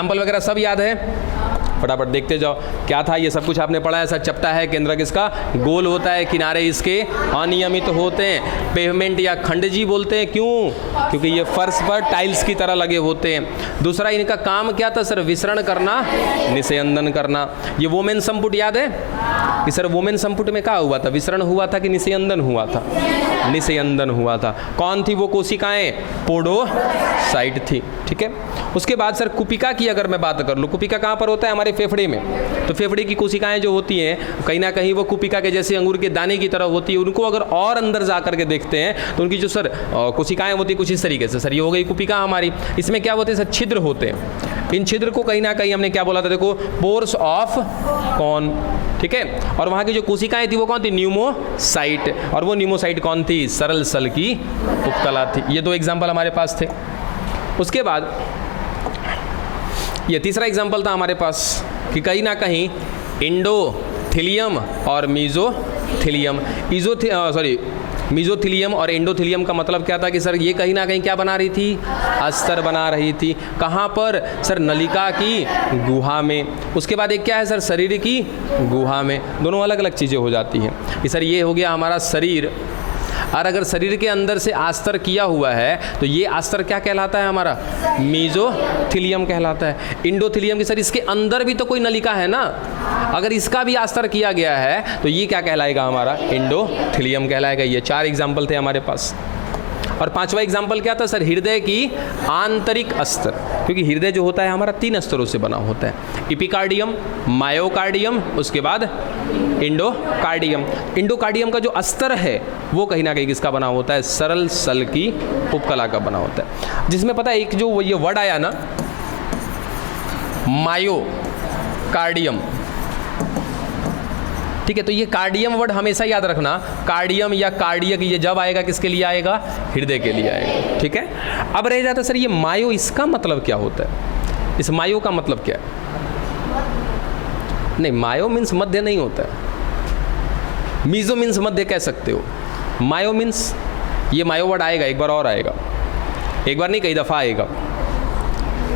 Example वगैरह सब याद है? फटाफट देखते जाओ। क्या था ये सब कुछ आपने पढ़ा है, ऐसा चपटा है, केंद्रक इसका गोल होता है, किनारे इसके अनियमित होते हैं, पेवमेंट या खंडजी बोलते हैं। क्यों? क्योंकि ये फर्श पर टाइल्स की तरह लगे होते हैं। दूसरा इनका काम क्या था सर? विसरण करना, निस्यंदन करना। ये वोमेन संपुट याद है कि सर वोमेन संपुट में क्या हुआ था? विसरण हुआ था कि निस्यंदन हुआ था? निस्यंदन हुआ था। कौन थी वो कोशिकाएं? पोडोसाइट थी। ठीक है। उसके बाद सर कुपिका की अगर मैं बात कर लूँ, कुपिका कहाँ पर होता है? हमारे फेफड़े में। तो फेफड़े की कोशिकाएं जो होती हैं कहीं ना कहीं वो कुपिका के जैसे अंगूर के दाने की तरह होती है। उनको अगर और अंदर जा करके देखते हैं तो उनकी जो सर कोशिकाएं होती है कुछ इस तरीके से। सर ये हो गई कुपिका हमारी। इसमें क्या होते हैं सर? छिद्र होते हैं। इन छिद्र को कहीं ना कहीं हमने क्या बोला था? देखो, पोर्स ऑफ कॉन। ठीक है। और वहाँ की जो कोशिकाएं थी वो कौन थी? न्यूमोसाइट। और वो न्यूमोसाइट कौन थी? सरल सल की उपकला थी। ये दो एग्जाम्पल हमारे पास थे। उसके बाद ये तीसरा एग्जाम्पल था हमारे पास कि कहीं ना कहीं एंडोथेलियम और मीजोथेलियम। मीजोथेलियम और एंडोथेलियम का मतलब क्या था कि सर ये कहीं ना कहीं क्या बना रही थी? अस्तर बना रही थी। कहाँ पर? सर नलिका की गुहा में। उसके बाद एक क्या है सर? शरीर की गुहा में। दोनों अलग अलग चीज़ें हो जाती हैं कि सर ये हो गया हमारा शरीर, और अगर शरीर के अंदर से आस्तर किया हुआ है तो ये आस्तर क्या कहलाता है? हमारा मीजोथेलियम कहलाता है। एंडोथेलियम की सर इसके अंदर भी तो कोई नलिका है ना, अगर इसका भी आस्तर किया गया है तो ये क्या कहलाएगा? हमारा एंडोथेलियम कहलाएगा। ये 4 एग्जाम्पल थे हमारे पास। और 5वां एग्जाम्पल क्या था सर? हृदय की आंतरिक अस्तर। क्योंकि हृदय जो होता है हमारा 3 स्तरों से बना होता है, एपिकार्डियम, मायोकार्डियम, उसके बाद एंडोकार्डियम। एंडोकार्डियम का जो अस्तर है वो कहीं ना कहीं किसका बना होता है? सरल सल की उपकला का बना होता है। जिसमें पता है एक जो ये वर्ड आया ना, मायोकार्डियम। ठीक है। तो ये कार्डियम वर्ड हमेशा याद रखना, कार्डियम या कार्डियक ये जब आएगा किसके लिए आएगा? हृदय के लिए आएगा। ठीक है। अब रह जाता सर ये मायो, इसका मतलब क्या होता है? इस मायो का मतलब क्या है? नहीं, मायो मीन्स मध्य नहीं होता है। मीजो मीन्स मध्य कह सकते हो। मायो मीन्स ये मायो वर्ड आएगा, एक बार और आएगा, एक बार नहीं कई दफ़ा आएगा।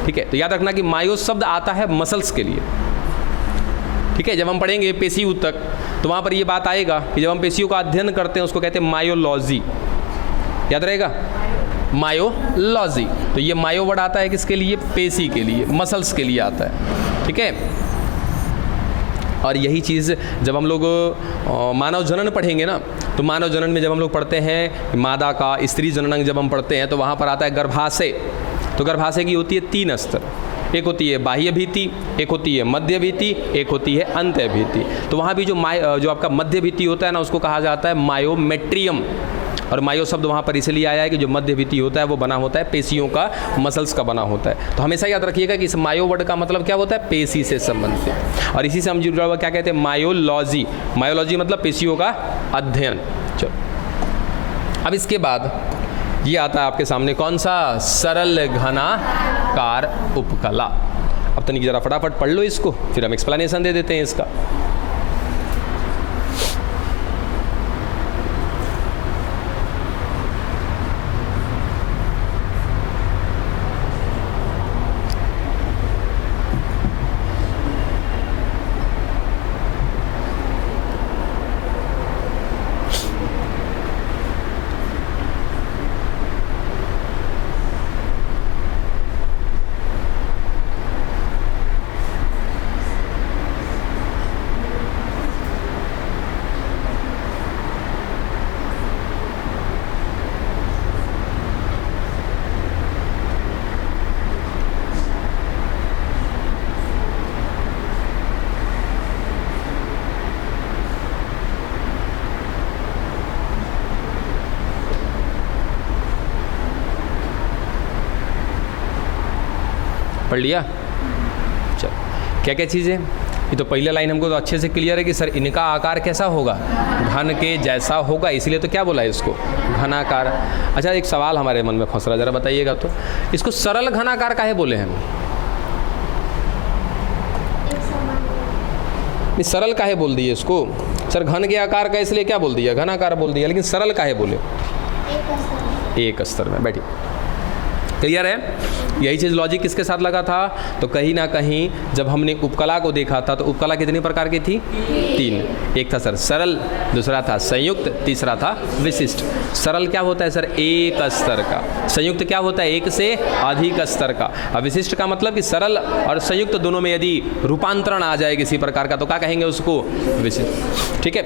ठीक है। तो याद रखना कि मायो शब्द आता है मसल्स के लिए। ठीक है। जब हम पढ़ेंगे पेशी ऊतक तो वहाँ पर ये बात आएगा कि जब हम पेशियों का अध्ययन करते हैं उसको कहते हैं मायोलॉजी। याद रहेगा? मायोलॉजी। तो ये मायो वर्ड आता है किसके लिए? पेशी के लिए, मसल्स के लिए आता है। ठीक है। और यही चीज़ जब हम लोग मानव जनन पढ़ेंगे ना, तो मानव जनन में जब हम लोग पढ़ते हैं मादा का स्त्री जननांग जब हम पढ़ते हैं तो वहाँ पर आता है गर्भाशय। तो गर्भाशय की होती है 3 स्तर। एक होती है बाह्य भित्ति, एक होती है मध्य भित्ति, एक होती है अंत्य भित्ति। तो वहाँ भी जो आपका मध्य भित्ति होता है ना उसको कहा जाता है मायोमेट्रियम। और मायो शब्द वहाँ पर इसलिए आया है कि जो मध्य भित्ति होता है वो बना होता है पेशियों का, मसल्स का बना होता है। तो हमेशा याद रखिएगा कि इस मायो वर्ड का मतलब क्या होता है? पेशी से संबंधित। और इसी से हम जुड़ा हुआ क्या कहते हैं? मायोलॉजी। मायोलॉजी मतलब पेशियों का अध्ययन। चलो, अब इसके बाद ये आता है आपके सामने कौन सा? सरल घनाकार उपकला। अब तनिक जरा फटाफट पढ़ लो इसको, फिर हम एक्सप्लेनेशन दे देते हैं इसका। पढ़ लिया? चलो, क्या क्या चीज़ है? ये तो पहले लाइन हमको तो अच्छे से क्लियर है कि सर इनका आकार कैसा होगा? घन के जैसा होगा, इसलिए तो क्या बोला है इसको? घनाकार। अच्छा, एक सवाल हमारे मन में फंस रहा, जरा बताइएगा तो, इसको सरल घनाकार काहे बोले हैं? सरल काहे बोल दिए इसको? सर घन के आकार का इसलिए क्या बोल दिया? घनाकार बोल दिया, लेकिन सरल काहे बोले? एक स्तर में। बैठिए, क्लियर है? यही चीज़ लॉजिक किसके साथ लगा था? तो कहीं ना कहीं जब हमने उपकला को देखा था तो उपकला कितने प्रकार की थी? 3। एक था सर सरल, दूसरा था संयुक्त, तीसरा था विशिष्ट। सरल क्या होता है सर? एक स्तर का। संयुक्त क्या होता है? एक से अधिक स्तर का। अब विशिष्ट का मतलब कि सरल और संयुक्त दोनों में यदि रूपांतरण आ जाए किसी प्रकार का तो क्या कहेंगे उसको? विशिष्ट। ठीक है?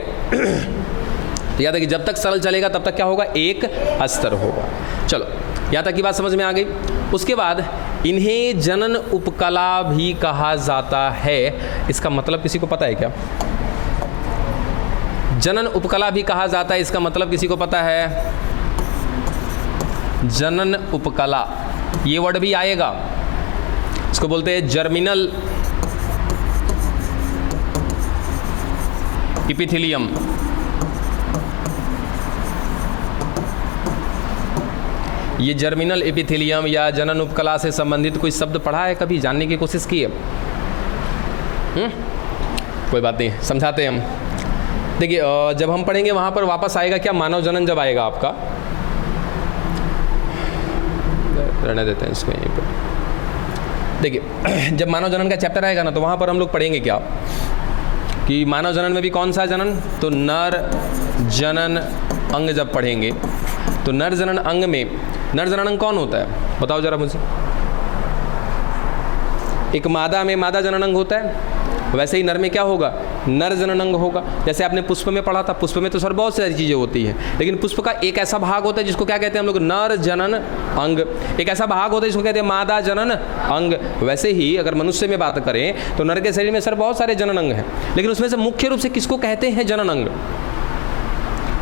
याद है कि जब तक सरल चलेगा तब तक क्या होगा? एक स्तर होगा। चलो यहाँ तक की बात समझ में आ गई। उसके बाद इन्हें जनन उपकला भी कहा जाता है। इसका मतलब किसी को पता है क्या? जनन उपकला भी कहा जाता है, इसका मतलब किसी को पता है? जनन उपकला ये वर्ड भी आएगा, इसको बोलते हैं जर्मिनल इपिथेलियम। ये जर्मिनल एपिथेलियम या जनन उपकला से संबंधित कोई शब्द पढ़ा है कभी? जानने की कोशिश की है? कोई बात नहीं, समझाते हैं हम। देखिए जब हम पढ़ेंगे वहाँ पर वापस आएगा क्या? मानव जनन जब आएगा आपका, रहने देते हैं इसको यहीं पर। देखिए जब मानव जनन का चैप्टर आएगा ना तो वहाँ पर हम लोग पढ़ेंगे क्या कि मानव जनन में भी कौन सा जनन? तो नर जनन अंग जब पढ़ेंगे तो नर जनन अंग में नर जनन अंग कौन होता है? बताओ जरा मुझे। एक मादा में मादा जनन अंग होता है, वैसे ही नर में क्या होगा? नर जनन अंग होगा। जैसे आपने पुष्प में पढ़ा था, पुष्प में तो सर बहुत सारी चीज़ें होती हैं, लेकिन पुष्प का एक ऐसा भाग होता है जिसको क्या कहते हैं हम लोग? नर जनन अंग। एक ऐसा भाग होता है जिसको कहते हैं मादा जनन अंग। वैसे ही अगर मनुष्य में बात करें तो नर के शरीर में सर बहुत सारे जनन अंग हैं, लेकिन उसमें से मुख्य रूप से किसको कहते हैं? जनन अंग।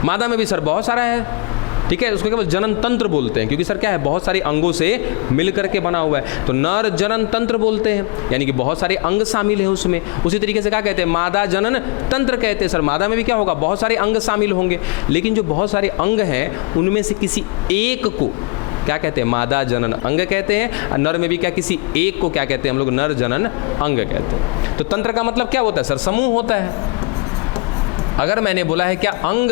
मादा में भी सर बहुत सारा है, ठीक है, उसको केवल जनन तंत्र बोलते हैं, क्योंकि सर क्या है? बहुत सारे अंगों से मिल करके बना हुआ है, तो नर जनन तंत्र बोलते हैं, यानी कि बहुत सारे अंग शामिल हैं उसमें। उसी तरीके से क्या कहते हैं? मादा जनन तंत्र कहते हैं। सर मादा में भी क्या होगा? बहुत सारे अंग शामिल होंगे, लेकिन जो बहुत सारे अंग हैं उनमें से किसी एक को क्या कहते हैं? मादा जनन अंग कहते हैं। और नर में भी क्या किसी एक को क्या कहते हैं हम लोग? नर जनन अंग कहते हैं। तो तंत्र का मतलब क्या होता है सर? समूह होता है। अगर मैंने बोला है क्या अंग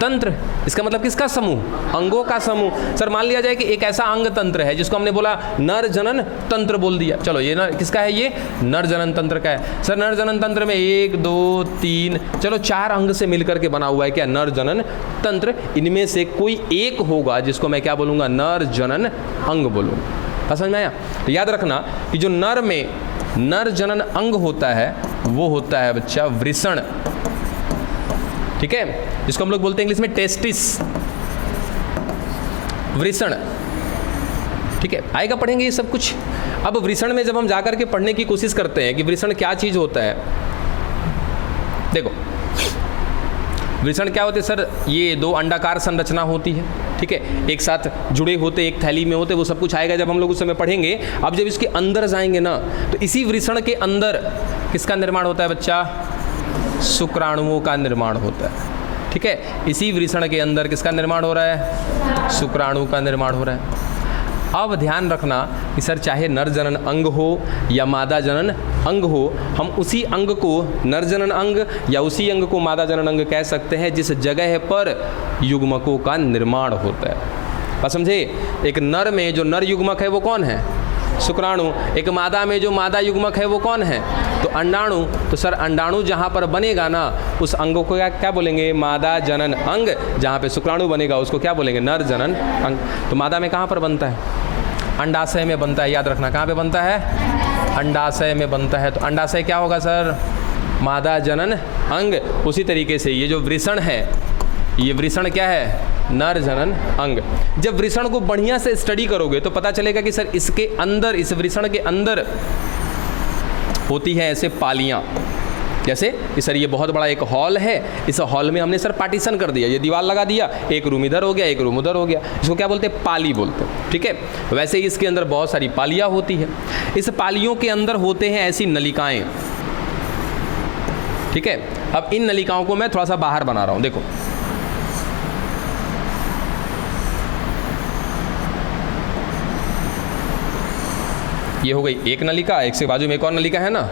तंत्र, इसका मतलब किसका समूह? अंगों का समूह। सर मान लिया जाए कि एक ऐसा अंग तंत्र है जिसको हमने बोला नर जनन तंत्र बोल दिया। चलो ये किसका है? ये नर जनन तंत्र का है। सर नर जनन तंत्र में 1 2 3 चलो 4 अंग से मिलकर के बना हुआ है क्या? नर जनन तंत्र। इनमें से कोई एक होगा जिसको मैं क्या बोलूँगा? नर जनन अंग बोलूँगा। समझ में आया? तो याद रखना कि जो नर में नर जनन अंग होता है वो होता है बच्चा वृषण। ठीक है, जिसको हम लोग बोलते हैं इंग्लिश में टेस्टिस, वृषण। ठीक है, आएगा, पढ़ेंगे ये सब कुछ। अब वृषण में जब हम जाकर के पढ़ने की कोशिश करते हैं कि वृषण क्या चीज होता है, देखो वृषण क्या होते हैं सर? ये 2 अंडाकार संरचना होती है, ठीक है, एक साथ जुड़े होते, एक थैली में होते, वो सब कुछ आएगा जब हम लोग उस समय पढ़ेंगे। अब जब इसके अंदर जाएंगे ना तो इसी वृषण के अंदर किसका निर्माण होता है बच्चा? शुक्राणुओं का निर्माण होता है। ठीक है, इसी वृषण के अंदर किसका निर्माण हो रहा है? शुक्राणु का निर्माण हो रहा है। अब ध्यान रखना कि सर चाहे नर जनन अंग हो या मादा जनन अंग हो, हम उसी अंग को नर जनन अंग या उसी अंग को मादा जनन अंग कह सकते हैं जिस जगह पर युग्मकों का निर्माण होता है। बस समझे? एक नर में जो नर युग्मक है वो कौन है? शुक्राणु। एक मादा में जो मादा युग्मक है वो कौन है? तो अंडाणु। तो सर अंडाणु जहाँ पर बनेगा ना उस अंगों को क्या बोलेंगे? मादा जनन अंग। जहाँ पे शुक्राणु बनेगा उसको क्या बोलेंगे? नर जनन अंग। तो मादा में कहाँ पर बनता है? अंडाशय में बनता है। याद रखना, कहाँ पे बनता है? अंडाशय में बनता है। तो अंडाशय क्या होगा सर? मादा जनन अंग। उसी तरीके से ये जो वृषण है, ये वृषण क्या है? नर जनन अंग। जब वृषण को बढ़िया से स्टडी करोगे तो पता चलेगा कि सर इसके अंदर, इस वृषण के अंदर होती है ऐसे पालियां। जैसे कि सर ये बहुत बड़ा एक हॉल है, इस हॉल में हमने सर पार्टीशन कर दिया, ये दीवार लगा दिया, एक रूम इधर हो गया, एक रूम उधर हो गया, इसको क्या बोलते हैं? पाली बोलते हैं। ठीक है, वैसे ही इसके अंदर बहुत सारी पालियां होती है। इस पालियों के अंदर होते हैं ऐसी नलिकाएं। ठीक है, अब इन नलिकाओं को मैं थोड़ा सा बाहर बना रहा हूं, देखो ये हो गई एक नलिका, एक से बाजू में एक और नलिका है ना,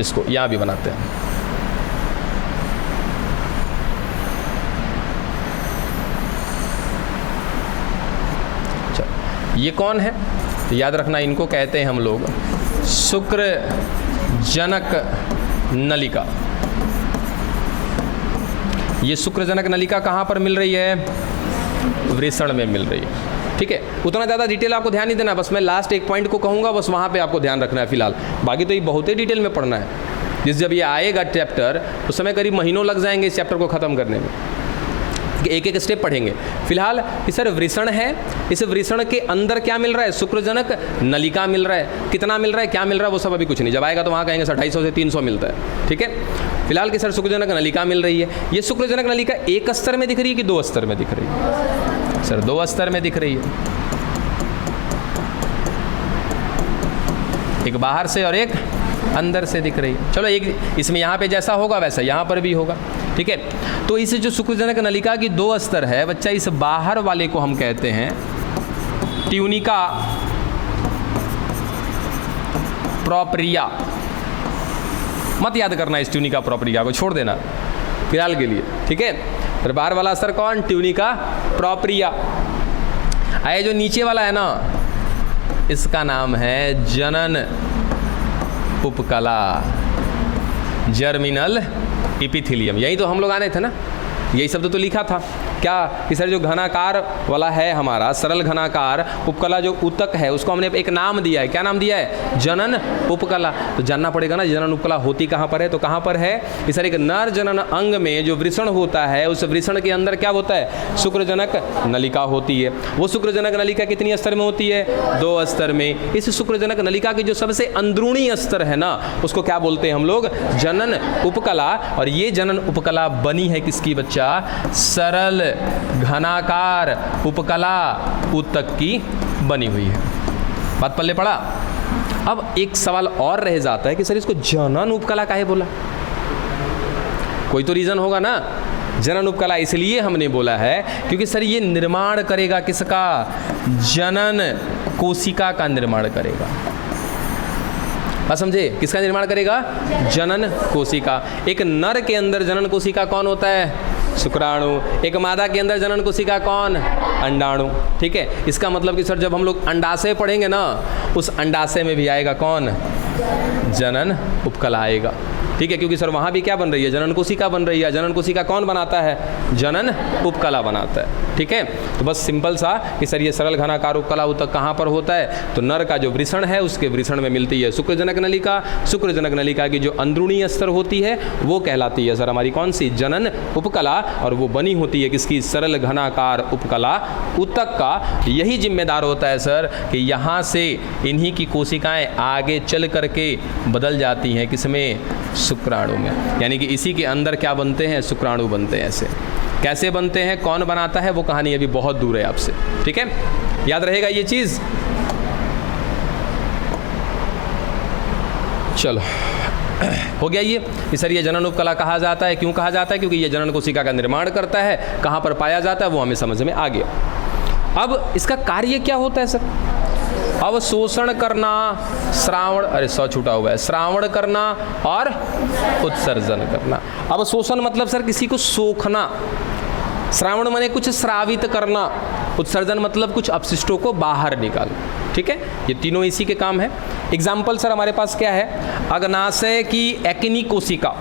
इसको यहाँ भी बनाते हैं। ये कौन है? तो याद रखना, इनको कहते हैं हम लोग शुक्रजनक नलिका। ये शुक्रजनक नलिका कहाँ पर मिल रही है? वृषण में मिल रही है। ठीक है, उतना ज़्यादा डिटेल आपको ध्यान नहीं देना, बस मैं लास्ट एक पॉइंट को कहूँगा, बस वहाँ पे आपको ध्यान रखना है फिलहाल। बाकी तो ये बहुत ही डिटेल में पढ़ना है। जिस जब ये आएगा चैप्टर, उस समय करीब महीनों लग जाएंगे इस चैप्टर को ख़त्म करने में, एक एक स्टेप पढ़ेंगे। फिलहाल कि सर वृषण है, इस वृषण के अंदर क्या मिल रहा है? शुक्रजनक नलिका मिल रहा है। कितना मिल रहा है, क्या मिल रहा है, वो सब अभी कुछ नहीं, जब आएगा तो वहाँ कहेंगे 250 से 300 मिलता है। ठीक है, फिलहाल कि सर शुक्रजनक नलिका मिल रही है। ये शुक्रजनक नलिका एक स्तर में दिख रही है कि 2 स्तर में दिख रही है? सर 2 स्तर में दिख रही है, एक बाहर से और एक अंदर से दिख रही है। चलो, एक इसमें यहाँ पे जैसा होगा वैसा यहाँ पर भी होगा। ठीक है, तो इस जो शुक्रजनक नलिका की 2 स्तर है बच्चा, इस बाहर वाले को हम कहते हैं ट्यूनिका प्रोप्रिया। मत याद करना इस ट्यूनिका प्रोप्रिया को, छोड़ देना फिलहाल के लिए। ठीक है, फिर बाहर वाला स्तर कौन? Tunica propria. आए जो नीचे वाला है ना, इसका नाम है जनन उपकला, जर्मिनल इपिथीलियम। यही तो हम लोग आने थे ना, यही शब्द तो लिखा था क्या कि सर जो घनाकार वाला है हमारा, सरल घनाकार उपकला जो ऊतक है, उसको हमने एक नाम दिया है। क्या नाम दिया है? जनन उपकला। तो जानना पड़ेगा ना जनन उपकला होती कहाँ पर है, तो कहाँ पर है कि सर एक नर जनन अंग में जो वृषण होता है, उस वृषण के अंदर क्या होता है? शुक्रजनक नलिका होती है। वो शुक्रजनक नलिका कितनी स्तर में होती है? 2 स्तर में। इस शुक्रजनक नलिका की जो सबसे अंदरूनी स्तर है ना, उसको क्या बोलते हैं हम लोग? जनन उपकला। और ये जनन उपकला बनी है किसकी बच्चा? सरल घनाकार उपकला ऊतक की बनी हुई है। बात पल्ले पड़ा? अब एक सवाल और रह जाता है कि सर इसको जनन उपकला काहे बोला? कोई तो रीजन होगा ना। जनन उपकला इसलिए हमने बोला है क्योंकि सर ये निर्माण करेगा किसका? जनन कोशिका का निर्माण करेगा। बात समझे? किसका निर्माण करेगा? जनन कोशिका। एक नर के अंदर जनन कोशिका कौन होता है? शुक्राणु। एक मादा के अंदर जनन कोशिका कौन? अंडाणु। ठीक है, इसका मतलब कि सर जब हम लोग अंडाशय पढ़ेंगे ना, उस अंडाशय में भी आएगा कौन? जनन उपकला आएगा। ठीक है, क्योंकि सर वहाँ भी क्या बन रही है? जनन कोशिका बन रही है। जनन कोशिका कौन बनाता है? जनन उपकला बनाता है। ठीक है, तो बस सिंपल सा कि सर ये सरल घनाकार उपकला ऊतक कहाँ पर होता है? तो नर का जो वृषण है उसके वृषण में मिलती है शुक्रजनक नलिका। शुक्रजनक नलिका की जो अंदरूनी स्तर होती है वो कहलाती है सर हमारी कौन सी? जनन उपकला। और वो बनी होती है किसकी? सरल घनाकार उपकला ऊतक का। यही जिम्मेदार होता है सर कि यहाँ से इन्हीं की कोशिकाएँ आगे चल करके बदल जाती हैं किसमें? शुक्राणु में। यानी कि इसी के अंदर क्या बनते हैं? शुक्राणु बनते हैं। ऐसे कैसे बनते हैं, कौन बनाता है, वो कहानी अभी बहुत दूर है आपसे। ठीक है, याद रहेगा ये चीज़। चलो हो गया ये। सर ये जनन उपकला कहा जाता है। क्यों कहा जाता है? क्योंकि ये जनन कोशिका का निर्माण करता है। कहाँ पर पाया जाता है वो हमें समझ में आ गया। अब इसका कार्य क्या होता है सर? अवशोषण करना, श्रावण, अरे सौ छूटा हुआ है, श्रावण करना और उत्सर्जन करना। अवशोषण मतलब सर किसी को सोखना, श्रावण माने कुछ श्रावित करना, उत्सर्जन मतलब कुछ अपशिष्टों को बाहर निकालना। ठीक है, ये तीनों इसी के काम है। एग्जाम्पल सर हमारे पास क्या है? अग्नाशय की एक्नी कोशिका।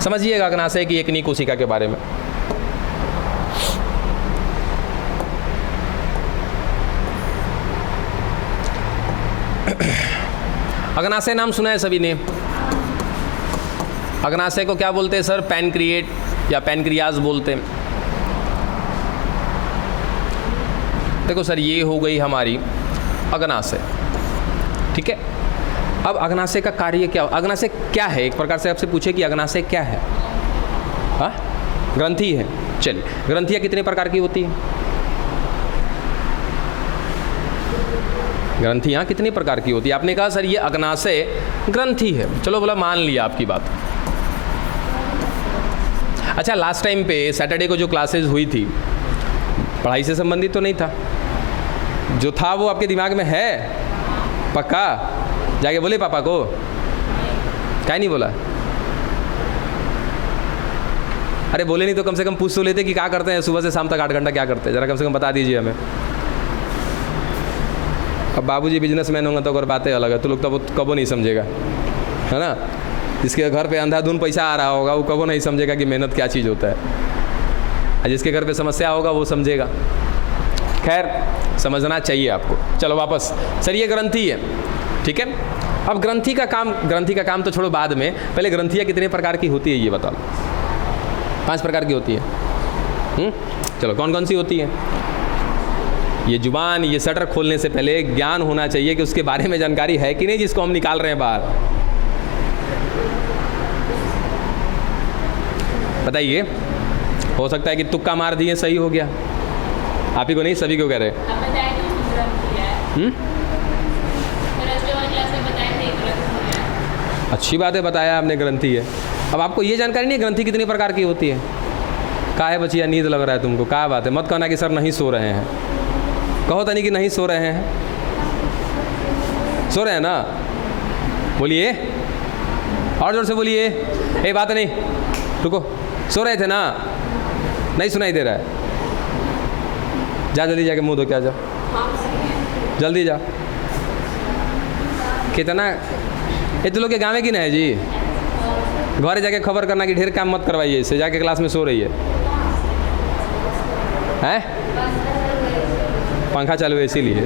समझिएगा अग्नाशय की एक्नी कोशिका के बारे में। अग्नाशय नाम सुना है सभी ने? अग्नाशय को क्या बोलते हैं सर? पैनक्रिएट या पैनक्रियाज बोलते हैं। देखो सर ये हो गई हमारी अग्नाशय। ठीक है, अब अग्नाशय का कार्य क्या? अग्नाशय क्या है? एक प्रकार से आपसे पूछे कि अग्नाशय क्या है? हाँ, ग्रंथि है। चलिए, ग्रंथियाँ कितने प्रकार की होती हैं? ग्रंथियाँ कितनी प्रकार की होती है? आपने कहा सर ये अग्नाशय ग्रंथि है। चलो बोला, मान लिया आपकी बात। अच्छा, लास्ट टाइम पे सैटरडे को जो क्लासेस हुई थी, पढ़ाई से संबंधित तो नहीं था? जो था वो आपके दिमाग में है पक्का? जाके बोले पापा को? क्या नहीं बोला? अरे बोले नहीं तो कम से कम पूछ तो लेते कि क्या करते हैं सुबह से शाम तक 8 घंटा क्या करते हैं, जरा कम से कम बता दीजिए हमें। अब बाबूजी बिजनेसमैन होंगे तो अगर बातें अलग है, तो लोग तब कबो नहीं समझेगा, है ना। जिसके घर पे अंधाधुन पैसा आ रहा होगा वो कबो नहीं समझेगा कि मेहनत क्या चीज़ होता है, और जिसके घर पे समस्या होगा वो समझेगा। खैर, समझना चाहिए आपको। चलो वापस, सर ये ग्रंथि है, ठीक है। अब ग्रंथि का काम तो छोड़ो बाद में, पहले ग्रंथियाँ कितने प्रकार की होती है ये बताओ। 5 प्रकार की होती है। चलो कौन कौन सी होती है? ये जुबान, ये शटर खोलने से पहले ज्ञान होना चाहिए कि उसके बारे में जानकारी है कि नहीं, जिसको हम निकाल रहे हैं बाहर। बताइए, हो सकता है कि तुक्का मार दिए, सही हो गया। आप ही को नहीं, सभी को कह रहे अच्छी बात है, बताया आपने ग्रंथि है। अब आपको ये जानकारी नहीं है ग्रंथि कितनी प्रकार की होती है? का है बचिया, नींद लग रहा है तुमको, क्या बात है? मत कहना कि सर नहीं सो रहे हैं, कहो तो नहीं कि नहीं सो रहे हैं, सो रहे हैं ना, बोलिए और जोर से बोलिए। ए बात नहीं, रुको, सो रहे थे ना, नहीं सुनाई दे रहा है? जा जल्दी जाके मुंह धो के आ जा, जल्दी जा। कितना ये तो लोग के गाँव में की ना है जी, घरे जाके खबर करना कि ढेर काम मत करवाइए इससे, जाके क्लास में सो रही है, हैं? पंखा चालू है इसीलिए।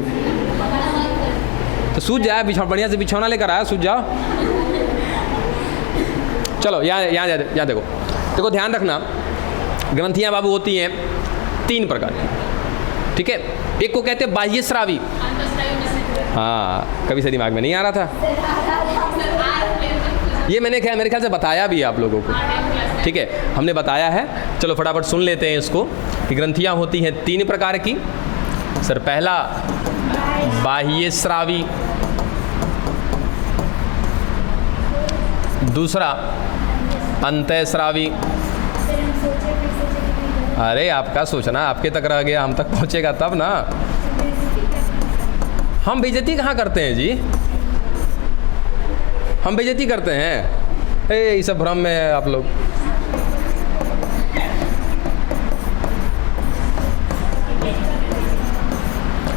तो सूझ जाए, बढ़िया से बिछौना लेकर आया, सूझ जाओ। चलो यहाँ देखो ध्यान रखना, ग्रंथियाँ बाबू होती हैं 3 प्रकार की, ठीक है। एक को कहते हैं बाह्यस्रावी। हाँ, कभी से दिमाग में नहीं आ रहा था ये, मेरे ख्याल से बताया भी है आप लोगों को, ठीक है, हमने बताया है। चलो फटाफट सुन लेते हैं इसको कि ग्रंथियाँ होती हैं 3 प्रकार की। सर पहला बाह्यस्रावी, दूसरा अंतःस्रावी। अरे आपका सोचना आपके तक रह गया, हम तक पहुंचेगा तब ना। हम बेइज्जती कहाँ करते हैं जी, हम बेइज्जती करते हैं? ये सब भ्रम में है आप लोग।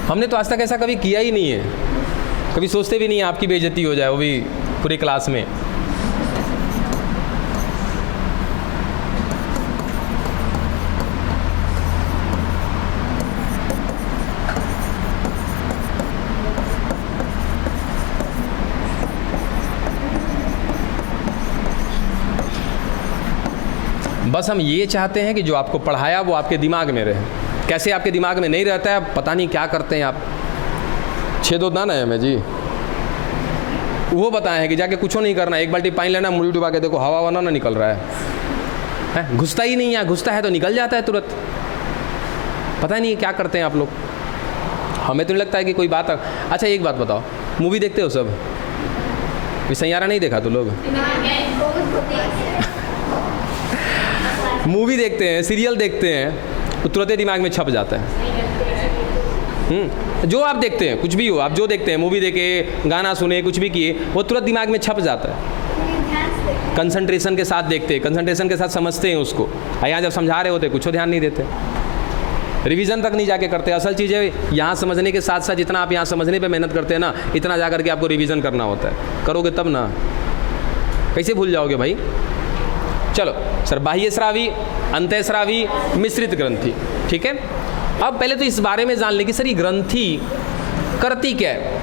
हमने तो आज तक ऐसा कभी किया ही नहीं है, कभी सोचते भी नहीं है आपकी बेइज्जती हो जाए, वो भी पूरी क्लास में। बस हम ये चाहते हैं कि जो आपको पढ़ाया वो आपके दिमाग में रहे। कैसे आपके दिमाग में नहीं रहता है, पता नहीं क्या करते हैं आप। 6 ना है मैं जी, वो बताए हैं कि जाके कुछ नहीं करना, 1 बाल्टी पानी लेना, मुड़ी डुबा के देखो हवा वना ना निकल रहा है, घुसता ही नहीं है, घुसता है तो निकल जाता है तुरंत। पता नहीं क्या करते हैं आप लोग, हमें तो नहीं लगता है कि कोई बात। अच्छा एक बात बताओ, मूवी देखते हो सब? सैयारा नहीं देखा तो लोग? मूवी देखते हैं, सीरियल देखते हैं, तो तुरंत दिमाग में छप जाता है। जो आप देखते हैं, कुछ भी हो, आप जो देखते हैं, मूवी देखे, गाना सुने, कुछ भी किए, वो तुरंत दिमाग में छप जाता है। कंसंट्रेशन के साथ देखते हैं, कंसंट्रेशन के साथ समझते हैं उसको। यहाँ जब समझा रहे होते कुछ ध्यान नहीं देते, रिवीजन तक नहीं जाके करते। असल चीज़ है यहाँ समझने के साथ साथ जितना आप यहाँ समझने पे मेहनत करते हैं ना, इतना जा करके आपको रिवीजन करना होता है। करोगे तब ना, कैसे भूल जाओगे भाई। चलो सर, बाह्यस्रावी, अंतःस्रावी, मिश्रित ग्रंथि, ठीक है। अब पहले तो इस बारे में जान लें कि सर ये ग्रंथि करती क्या है,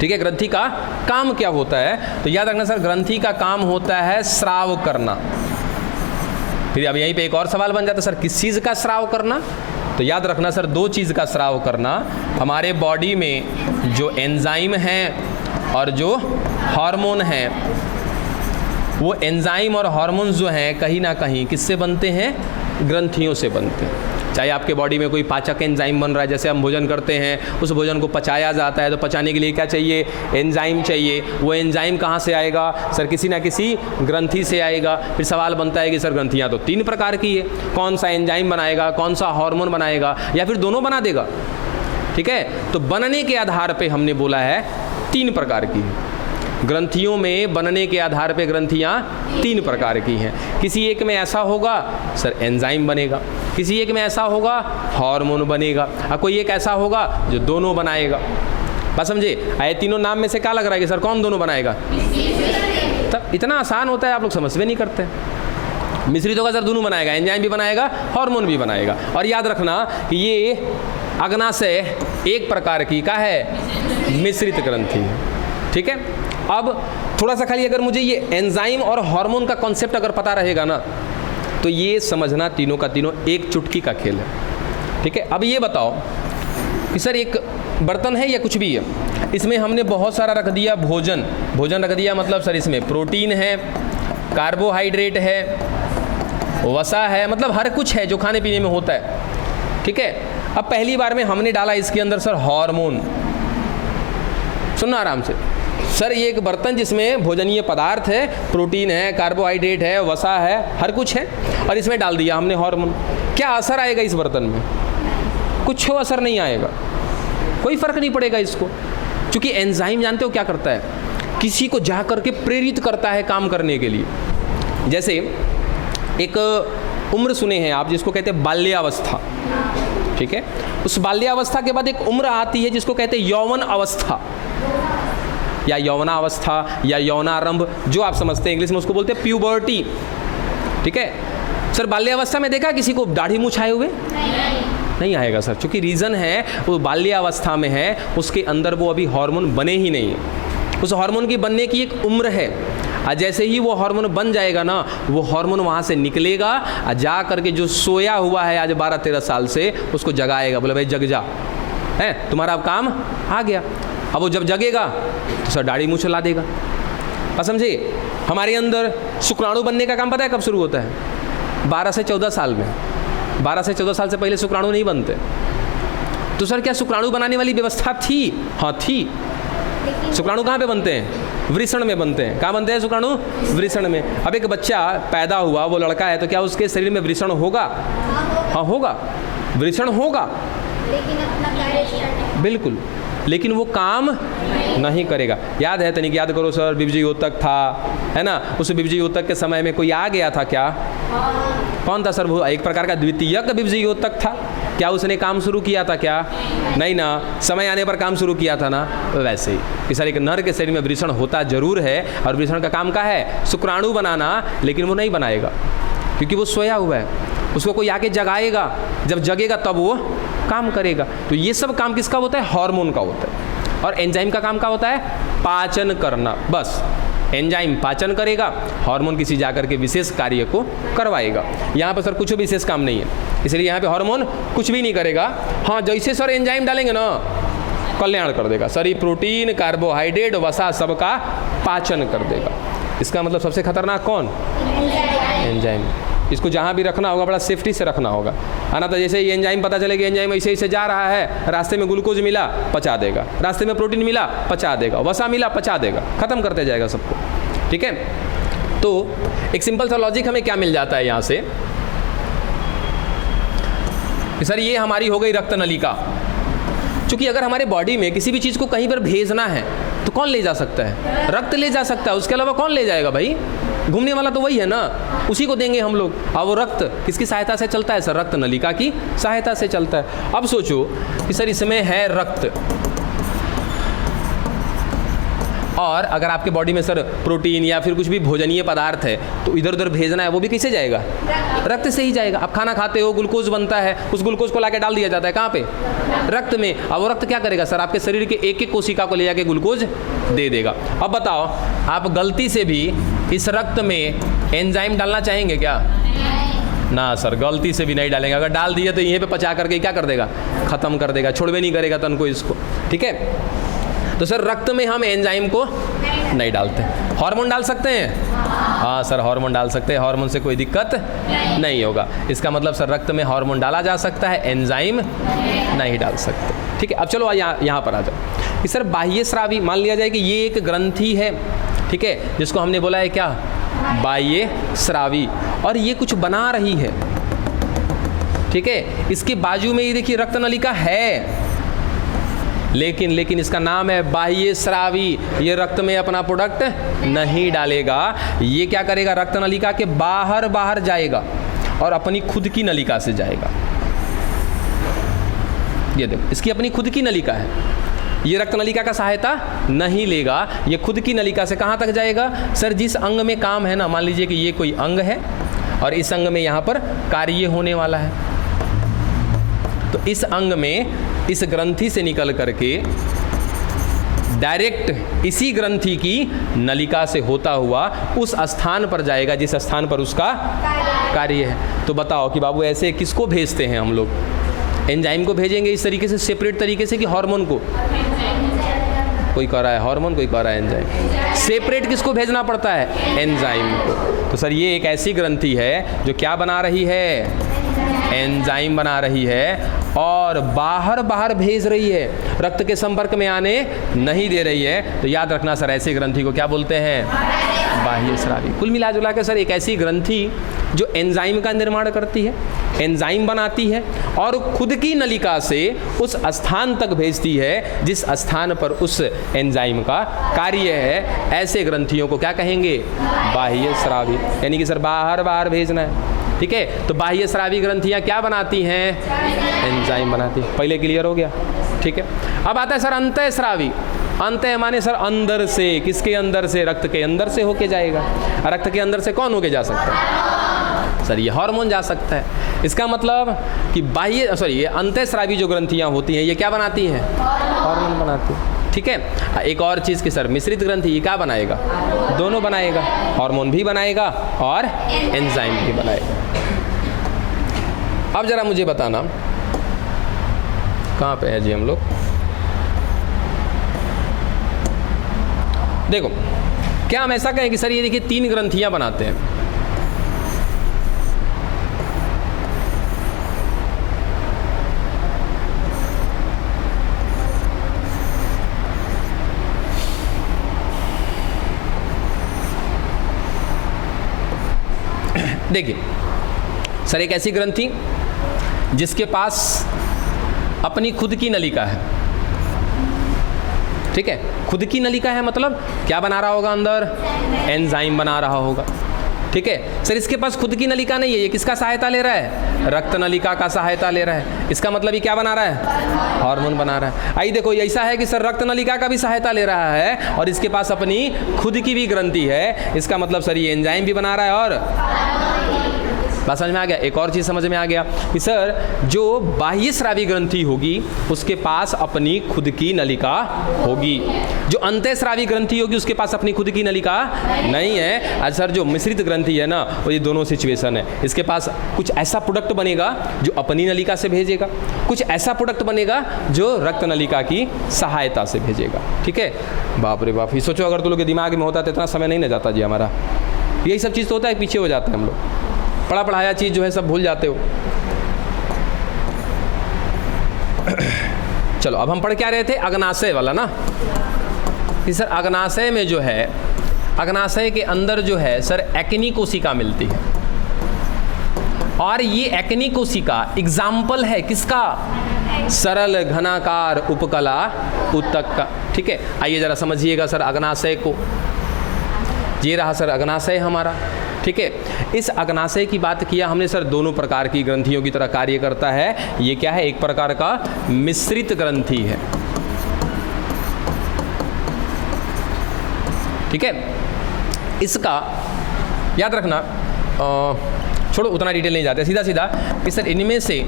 ठीक है। ग्रंथि का काम क्या होता है? तो याद रखना सर, ग्रंथि का काम होता है स्राव करना। फिर अब यहीं पे एक और सवाल बन जाता है, सर किस चीज़ का स्राव करना? तो याद रखना सर, 2 चीज़ का स्राव करना। हमारे बॉडी में जो एंजाइम हैं और जो हार्मोन हैं, वो एंजाइम और हार्मोन्स जो हैं कहीं ना कहीं किससे बनते हैं? ग्रंथियों से बनते हैं। चाहे आपके बॉडी में कोई पाचक एंजाइम बन रहा है, जैसे हम भोजन करते हैं, उस भोजन को पचाया जाता है, तो पचाने के लिए क्या चाहिए? एंजाइम चाहिए। वो एंजाइम कहाँ से आएगा? सर किसी ना किसी ग्रंथि से आएगा। फिर सवाल बनता है कि सर ग्रंथियाँ तो 3 प्रकार की है, कौन सा एंजाइम बनाएगा, कौन सा हार्मोन बनाएगा, या फिर दोनों बना देगा? ठीक है, तो बनने के आधार पर हमने बोला है 3 प्रकार की। ग्रंथियों में बनने के आधार पे ग्रंथियाँ 3 प्रकार की हैं। किसी एक में ऐसा होगा सर एंजाइम बनेगा, किसी एक में ऐसा होगा हार्मोन बनेगा, और कोई एक ऐसा होगा जो दोनों बनाएगा। बात समझे? ये तीनों नाम में से क्या लग रहा है कि सर कौन दोनों बनाएगा? तब इतना आसान होता है, आप लोग समझ भी नहीं करते। मिश्रित होगा सर, दोनों बनाएगा, एंजाइम भी बनाएगा, हार्मोन भी बनाएगा। और याद रखना कि ये अग्नाशय एक प्रकार की क्या है? मिश्रित ग्रंथि है। ठीक है, अब थोड़ा सा खाली अगर मुझे ये एंजाइम और हार्मोन का कॉन्सेप्ट अगर पता रहेगा ना, तो ये समझना तीनों का तीनों एक चुटकी का खेल है। ठीक है, अब ये बताओ कि सर एक बर्तन है या कुछ भी है, इसमें हमने बहुत सारा रख दिया भोजन, भोजन रख दिया मतलब सर इसमें प्रोटीन है, कार्बोहाइड्रेट है, वसा है, मतलब हर कुछ है जो खाने पीने में होता है। ठीक है, अब पहली बार में हमने डाला इसके अंदर सर हार्मोन। सुनना आराम से, सर ये एक बर्तन जिसमें भोजनीय पदार्थ है, प्रोटीन है, कार्बोहाइड्रेट है, वसा है, हर कुछ है, और इसमें डाल दिया हमने हार्मोन। क्या असर आएगा इस बर्तन में? कुछ असर नहीं आएगा, कोई फर्क नहीं पड़ेगा इसको, क्योंकि एंजाइम जानते हो क्या करता है? किसी को जा करके प्रेरित करता है काम करने के लिए। जैसे एक उम्र सुने हैं आप जिसको कहते हैं बाल्यावस्था। ठीक है, उस बाल्यावस्था के बाद एक उम्र आती है जिसको कहते हैं यौवन अवस्था या यौवनावस्था या यौनारंभ, जो आप समझते हैं, इंग्लिश में उसको बोलते हैं प्यूबर्टी। ठीक है सर, बाल्यावस्था में देखा किसी को दाढ़ी मूंछ आए हुए? नहीं आएगा सर, क्योंकि रीज़न है वो बाल्यावस्था में है, उसके अंदर वो अभी हार्मोन बने ही नहीं है। उस हार्मोन की बनने की एक उम्र है, और जैसे ही वो हार्मोन बन जाएगा ना, वो हार्मोन वहाँ से निकलेगा और जा करके जो सोया हुआ है आज 12-13 साल से, उसको जगाएगा, बोले भाई जग जा, है तुम्हारा अब काम आ गया। अब वो जब जगेगा तो सर दाढ़ी मूंछ ला देगा। अब समझे, हमारे अंदर शुक्राणु बनने का काम पता है कब शुरू होता है? 12 से 14 साल में। 12 से 14 साल से पहले शुक्राणु नहीं बनते। तो सर क्या शुक्राणु बनाने वाली व्यवस्था थी? हाँ थी। शुक्राणु कहाँ पे बनते हैं? वृषण में बनते हैं। कहाँ बनते हैं शुक्राणु? वृषण में। अब एक बच्चा पैदा हुआ, वो लड़का है, तो क्या उसके शरीर में वृषण होगा? हाँ होगा, वृषण होगा, बिल्कुल, लेकिन वो काम नहीं करेगा। याद है तनिक याद करो सर, विभजीयोतक था, है ना? उस विभजीयोतक के समय में कोई आ गया था क्या? कौन था सर? वो एक प्रकार का द्वितीयक विभजीयोतक था। क्या उसने काम शुरू किया था क्या? नहीं ना, समय आने पर काम शुरू किया था ना। वैसे ही कि सर एक नर के शरीर में वृषण होता जरूर है, और वृषण का काम क्या है? शुक्राणु बनाना, लेकिन वो नहीं बनाएगा क्योंकि वो सोया हुआ है। उसको कोई आके जगाएगा, जब जगेगा तब वो काम करेगा। तो ये सब काम किसका होता है? हार्मोन का होता है। और एंजाइम का काम क्या होता है? पाचन करना। बस एंजाइम पाचन करेगा, हार्मोन किसी जाकर के विशेष कार्य को करवाएगा। यहाँ पर सर कुछ विशेष काम नहीं है, इसलिए यहाँ पे हार्मोन कुछ भी नहीं करेगा। हाँ जैसे सर एंजाइम डालेंगे ना, कल्याण कर देगा। सर ये प्रोटीन, कार्बोहाइड्रेट, वसा सबका पाचन कर देगा। इसका मतलब सबसे खतरनाक कौन? एंजाइम। इसको जहाँ भी रखना होगा बड़ा सेफ्टी से रखना होगा, है ना? तो जैसे ही एंजाइम पता चलेगा एंजाइम ऐसे ऐसे जा रहा है, रास्ते में ग्लूकोज मिला पचा देगा, रास्ते में प्रोटीन मिला पचा देगा, वसा मिला पचा देगा, खत्म करते जाएगा सबको। ठीक है, तो एक सिंपल सा लॉजिक हमें क्या मिल जाता है यहाँ से कि सर ये हमारी हो गई रक्त नलिका। क्योंकि अगर हमारे बॉडी में किसी भी चीज़ को कहीं पर भेजना है तो कौन ले जा सकता है? रक्त ले जा सकता है, उसके अलावा कौन ले जाएगा भाई? घूमने वाला तो वही है ना, उसी को देंगे हम लोग। और वो रक्त किसकी सहायता से चलता है सर? रक्त नलिका की सहायता से चलता है। अब सोचो कि सर इसमें है रक्त, और अगर आपके बॉडी में सर प्रोटीन या फिर कुछ भी भोजनीय पदार्थ है तो इधर उधर भेजना है, वो भी किससे जाएगा? रक्त से ही जाएगा। अब खाना खाते हो, ग्लूकोज बनता है, उस ग्लूकोज को लाके डाल दिया जाता है कहाँ पे? रक्त में। अब वो रक्त क्या करेगा सर? आपके शरीर के एक एक कोशिका को ले जाके ग्लूकोज दे देगा। अब बताओ, आप गलती से भी इस रक्त में एंजाइम डालना चाहेंगे क्या? ना सर, गलती से भी नहीं डालेंगे। अगर डाल दिए तो यहीं पे पचा करके क्या कर देगा? खत्म कर देगा, छोड़वे नहीं करेगा तन को इसको। ठीक है, तो सर रक्त में हम एंजाइम को नहीं डालते। हार्मोन डाल सकते हैं? हाँ सर हार्मोन डाल सकते हैं, हार्मोन से कोई दिक्कत नहीं होगा। इसका मतलब सर रक्त में हार्मोन डाला जा सकता है, एंजाइम नहीं डाल सकते। ठीक है, अब चलो यहाँ पर आ जाओ कि सर बाह्य स्रावी, मान लिया जाए कि ये एक ग्रंथि है, ठीक है, जिसको हमने बोला है क्या? बाह्य स्रावी, और ये कुछ बना रही है। ठीक है, इसके बाजू में ये देखिए रक्त नलिका है, लेकिन इसका नाम है बाह्य स्रावी। ये रक्त में अपना प्रोडक्ट नहीं डालेगा। ये क्या करेगा? रक्त नलिका के बाहर जाएगा और अपनी खुद की नलिका से जाएगा। ये देखो, इसकी अपनी खुद की नलिका है, ये रक्त नलिका का सहायता नहीं लेगा, ये खुद की नलिका से कहाँ तक जाएगा सर? जिस अंग में काम है ना, मान लीजिए कि ये कोई अंग है और इस अंग में यहाँ पर कार्य होने वाला है, तो इस अंग में इस ग्रंथि से निकल करके डायरेक्ट इसी ग्रंथि की नलिका से होता हुआ उस स्थान पर जाएगा जिस स्थान पर उसका कार्य है। तो बताओ कि बाबू ऐसे किसको भेजते हैं हम लोग? एंजाइम को भेजेंगे इस तरीके से, सेपरेट तरीके से, कि हार्मोन को? कोई कह रहा है हार्मोन, कोई कह रहा है एंजाइम। सेपरेट किसको भेजना पड़ता है? एंजाइम को। तो सर ये एक ऐसी ग्रंथि है जो क्या बना रही है? एंजाइम बना रही है और बाहर भेज रही है, रक्त के संपर्क में आने नहीं दे रही है। तो याद रखना सर, ऐसी ग्रंथि को क्या बोलते हैं? बाह्य स्रावी। कुल मिला जुला के सर एक ऐसी ग्रंथि जो एंजाइम का निर्माण करती है, एंजाइम बनाती है और खुद की नलिका से उस स्थान तक भेजती है जिस स्थान पर उस एंजाइम का कार्य है। ऐसे ग्रंथियों को क्या कहेंगे? बाह्य स्रावी। यानी कि सर बाहर भेजना है। ठीक है, तो बाह्य स्रावी ग्रंथियां क्या बनाती हैं? एंजाइम बनाती है। पहले क्लियर हो गया? ठीक है। अब आता है सर अंतः स्रावी। अंतः माने सर अंदर से। किसके अंदर से? रक्त के अंदर से होके जाएगा। रक्त के अंदर से कौन होके जा सकता है सर? ये हार्मोन जा सकता है। इसका मतलब कि ये अंतः स्रावी जो ग्रंथियां होती हैं ये क्या बनाती हैं? हार्मोन बनाती है। ठीक है। एक और चीज़ की सर मिश्रित ग्रंथि, ये क्या बनाएगा? दोनों बनाएगा, हार्मोन भी बनाएगा और एंजाइम भी बनाएगा। अब जरा मुझे बताना कहाँ पे है जी हम लोग? देखो, क्या हम ऐसा कहें कि सर ये देखिए 3 ग्रंथियां बनाते हैं। देखिए सर, एक ऐसी ग्रंथि जिसके पास अपनी खुद की नलिका है। ठीक है, खुद की नलिका है मतलब क्या बना रहा होगा? अंदर एंजाइम बना रहा होगा। ठीक है सर, इसके पास खुद की नलिका नहीं है, ये किसका सहायता ले रहा है? रक्त नलिका का सहायता ले रहा है। इसका मतलब ये क्या बना रहा है? हार्मोन बना रहा है। आई देखो, ऐसा है कि सर रक्त नलिका का भी सहायता ले रहा है और इसके पास अपनी खुद की भी ग्रंथि है। इसका मतलब सर ये एंजाइम भी बना रहा है और बात समझ में आ गया? एक और चीज़ समझ में आ गया कि सर जो बाह्य स्रावी ग्रंथि होगी उसके पास अपनी खुद की नलिका होगी, जो अंतः स्रावी ग्रंथि होगी उसके पास अपनी खुद की नलिका नहीं है। आज सर जो मिश्रित ग्रंथि है ना, वो ये दोनों सिचुएशन है। इसके पास कुछ ऐसा प्रोडक्ट बनेगा जो अपनी नलिका से भेजेगा, कुछ ऐसा प्रोडक्ट बनेगा जो रक्त नलिका की सहायता से भेजेगा। ठीक है, बाप रे बाप, ये सोचो अगर तुम लोग के दिमाग में होता तो इतना समय नहीं न जाता जी हमारा। यही सब चीज़ तो होता है, पीछे हो जाते हैं हम लोग, पढ़ाया चीज़ जो है सब भूल जाते हो। चलो अब हम पढ़ क्या रहे थे? अग्नाशय वाला ना, कि सर अग्नाशय में जो है, अग्नाशय के अंदर जो है सर एक्नी कोशिका मिलती है और ये एक्नी कोशिका एग्जाम्पल है किसका? सरल घनाकार उपकला उत्तक का। ठीक है, आइए जरा समझिएगा सर अग्नाशय को। ये रहा सर अग्नाशय हमारा। ठीक है, इस अग्नाशय की बात किया हमने सर, दोनों प्रकार की ग्रंथियों की तरह कार्य करता है। ये क्या है? एक प्रकार का मिश्रित ग्रंथि है। ठीक है, इसका याद रखना, छोड़ो उतना डिटेल नहीं जाते, सीधा सीधा कि सर इनमें से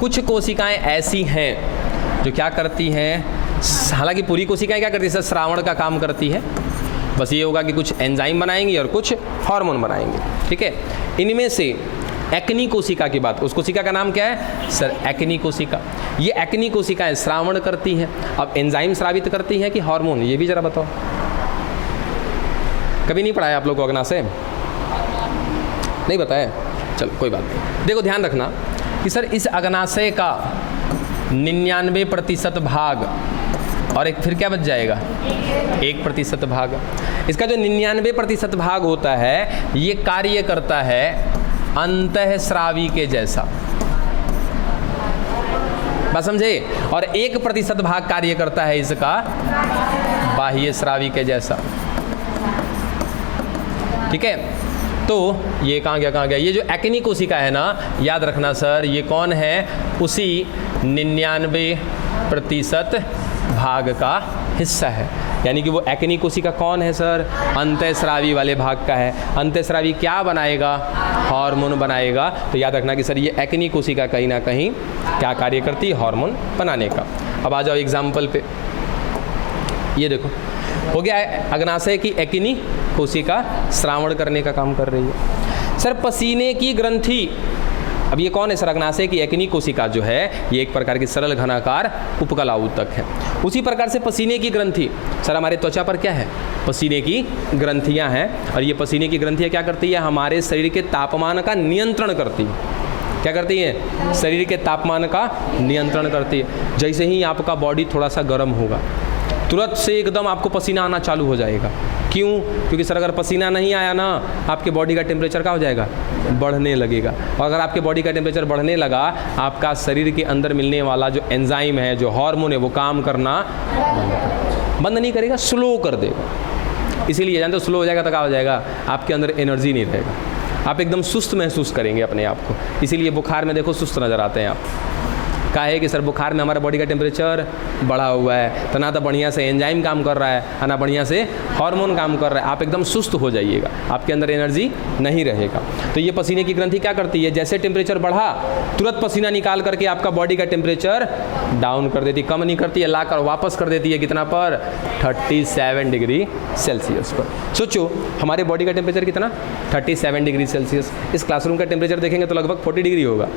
कुछ कोशिकाएं ऐसी हैं जो क्या करती हैं, हालांकि पूरी कोशिकाएं क्या करती है सर? श्रावण का काम करती है। बस ये होगा कि कुछ एंजाइम बनाएंगी और कुछ हार्मोन बनाएंगे। ठीक है, इनमें से एक्नी कोशिका की बात, उस कोशिका का नाम क्या है सर? एक्नी कोशिका। ये एक्नी कोशिकाएं श्रावण करती हैं। अब एंजाइम स्रावित करती हैं कि हार्मोन, ये भी जरा बताओ। कभी नहीं पढ़ाया आप लोग को अग्नाशय? नहीं बताया? चलो कोई बात नहीं। देखो ध्यान रखना कि सर इस अग्नाशय का 99% भाग और एक फिर क्या बच जाएगा? 1% भाग। इसका जो 99% भाग होता है ये कार्य करता है अंतःस्रावी के जैसा, बात समझे? और 1% भाग कार्य करता है इसका बाह्य स्रावी के जैसा। ठीक है, तो ये कहाँ गया? ये जो एक्नी कोशिका है ना, याद रखना सर, ये कौन है? उसी 99% भाग का हिस्सा है। यानी कि वो एक्नी कोशिका कौन है सर? अंतःस्रावी वाले भाग का है। अंतःस्रावी क्या बनाएगा? हार्मोन बनाएगा। तो याद रखना कि सर ये एक्नी कोशिका कहीं ना कहीं क्या कार्य करती है? हार्मोन बनाने का। अब आ जाओ एग्जाम्पल पे, ये देखो हो गया है अग्नाशय की एक्नी कोशिका श्रावण करने का काम कर रही है। सर पसीने की ग्रंथि, अब ये कौन है सर? अग्नाशय की एक्नी कोशिका जो है ये एक प्रकार की सरल घनाकार उपकला ऊतक है। उसी प्रकार से पसीने की ग्रंथि, सर हमारे त्वचा पर क्या है? पसीने की ग्रंथियां हैं, और ये पसीने की ग्रंथियां क्या करती है? हमारे शरीर के तापमान का नियंत्रण करती है। क्या करती है? शरीर के तापमान का नियंत्रण करती है। जैसे ही आपका बॉडी थोड़ा सा गर्म होगा तुरंत से एकदम आपको पसीना आना चालू हो जाएगा। क्यों? क्योंकि सर अगर पसीना नहीं आया ना आपके बॉडी का टेम्परेचर क्या हो जाएगा? बढ़ने लगेगा। और अगर आपके बॉडी का टेम्परेचर बढ़ने लगा आपका शरीर के अंदर मिलने वाला जो एंजाइम है, जो हार्मोन है, वो काम करना बंद नहीं करेगा, स्लो कर देगा। इसीलिए जानते हो स्लो हो जाएगा तो क्या हो जाएगा? आपके अंदर एनर्जी नहीं रहेगा, आप एकदम सुस्त महसूस करेंगे अपने आप को। इसीलिए बुखार में देखो सुस्त नज़र आते हैं आप। क्या है कि सर बुखार में हमारा बॉडी का टेम्परेचर बढ़ा हुआ है, तो ना तो बढ़िया से एंजाइम काम कर रहा है ना बढ़िया से हार्मोन काम कर रहा है, आप एकदम सुस्त हो जाइएगा, आपके अंदर एनर्जी नहीं रहेगा। तो ये पसीने की ग्रंथि क्या करती है? जैसे टेम्परेचर बढ़ा तुरंत पसीना निकाल करके आपका बॉडी का टेम्परेचर डाउन कर देती है, कम नहीं करती है, लाकर वापस कर देती है कितना पर? 37 डिग्री सेल्सियस पर। सोचो हमारे बॉडी का टेम्परेचर कितना? 37 डिग्री सेल्सियस। इस क्लासरूम का टेम्परेचर देखेंगे तो लगभग 40 डिग्री होगा।